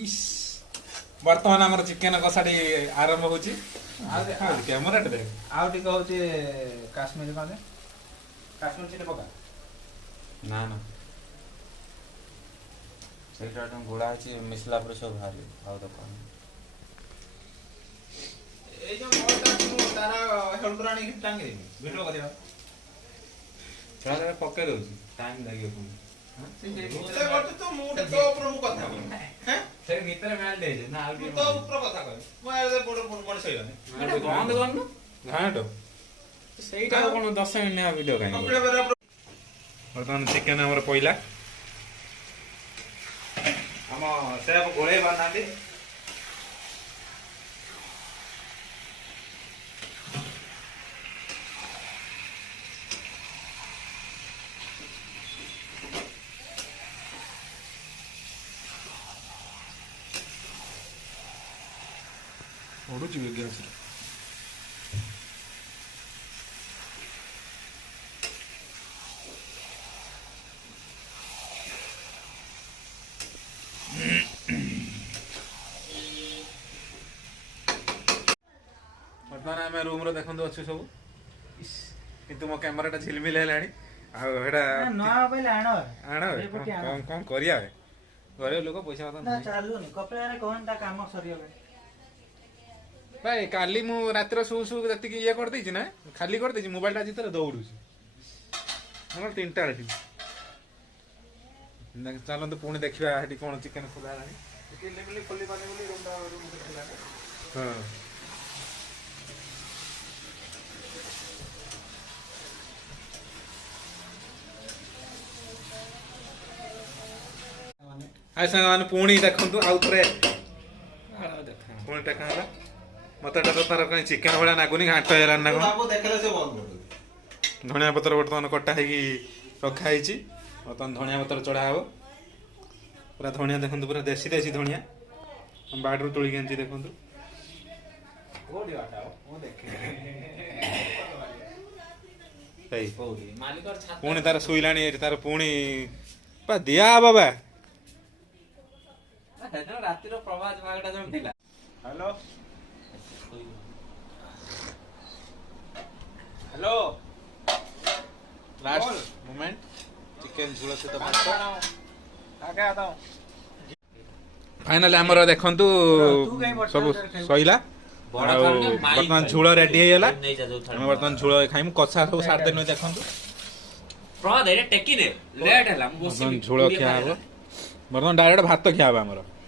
इस वर्तमान आमर चिकेन कषाटी आरंभ होची कैमरा देख आउ टिके होचे काश्मीरी काने काश्मीर चिली पका ना ना ସେଇଟା ତ ଗୋଳା ଅଛି ମିଶିଲା ପରେ ସବୁ ବାହାରିବ ଆଉ ଦୋକାନ ଏଇ ଯୋଉ ମୋଟା ମୁଁ ତାର ହେଲ୍ପରାଣୀ ଟାଙ୍ଗି ଭିଡିଓ କରିବା ସେଇଟା ପକେଇ ଦଉଛି ଟାଇମ୍ ଲାଗିବ ପୁଣି ସେ ଗୋଟେ ତ ମୁଁ ଗୋଟେ ତ ଉପରେ ମୁଁ କଥା କହିବି ହେ ସେ ଭିତରେ ମ୍ୟାଲ ଦେଇଛି ନା ଆଉ ମୁଁ ତ ଉପରେ କଥା କହିବି ମୁଁ ଏ ବଡ ମଣିଷ ହେଇଗନି ବନ୍ଦ କରନୁ ଘାଟ ସେଇଟା କଣ 10 ମିନିଟ୍ ଭିଡିଓ କାଇଁ ବର୍ତ୍ତମାନ ଚିକେନ ଆମର ପଇଲା ଆମ ସେବ ଗୋଳେଇ ବାନାନ୍ତି ଓଡୁଛି ଗ୍ୟାସ ବର୍ତ୍ତମାନ ଆମେ ରୁମ ରେ ଦେଖନ୍ତୁ ଅଛୁ ସବୁ କିନ୍ତୁ ମୋ କ୍ୟାମେରାଟା ଝିଲମିଲ ହେଲାଣି ଆଉ ଏଟା ଆଣ କଣ କରିବା ଗରିବ ଲୋକ ପଇସା ଭାଇ କାଲି ମୁଁ ରାତିର ଶୁ ଯେତିକି ଇଏ କରିଦେଇଛି ନା ଖାଲି କରିଦେଇଛି ମୋବାଇଲଟା ଆଜି ଥରେ ଦୌଡୁଛି ଆମର 3ଟା ଏଠି ଚାଲନ୍ତୁ ପୁଣି ଦେଖିବା ସେଠି କଣ ଚିକେନ ଖୋଲା ହେଲାଣି ହଁ ଆଉ ସାଙ୍ଗମାନେ ପୁଣି ଦେଖନ୍ତୁ ଆଉ ଥରେ ପୁଣି ଦେଖା ହେଲା ମତେ ଏଟା ତ ତାର କहीं ଚିକେନ ଭଳିଆ ନାଗୁନି ଘାଣ୍ଟ ହେଇଗଲାଣି ନା କଣ ଧଣିଆ ପତ୍ର ବର୍ତ୍ତମାନ କଟା ହେଇକି ରଖା ହେଇଛି ବର୍ତ୍ତମାନ ଧଣିଆ ପତ୍ର ଚଢା ହବ ପୁରା ଧଣିଆ ଦେଖନ୍ତୁ ପୁରା ଦେଶୀ ଦେଶୀ ଧଣିଆ ବାଡିରୁ ତୋଳିକି ଆଣିଛି ଦେଖନ୍ତୁ ପୁଣି ତାର ଶୋଇଲାଣି ଏଠି ତାର ପୁଣି ଦିଆ ହବ ବା ରାତିର ପ୍ରଭାତ ଭାଗଟା ଜଣ ଥିଲା hello hello last moment chicken ଝୋଳ ସହିତ ଭାତ ଫାଇନାଲି ଆମର ଦେଖନ୍ତୁ ସବୁ ସଇଲା ଆଉ ବର୍ତ୍ତମାନ ଝୋଳ ରେଡି ହେଇଗଲା ଆମେ ବର୍ତ୍ତମାନ ଝୋଳ ଖାଇମୁ କଷା ସବୁ ସାରିଦେନୁ ଦେଖନ୍ତୁ ବର୍ତ୍ତମାନ ଝୋଳ ଖିଆ ହବ ବର୍ତ୍ତମାନ ଡାଇରେକ୍ଟ ଭାତ ଖିଆ ହବ ଆମର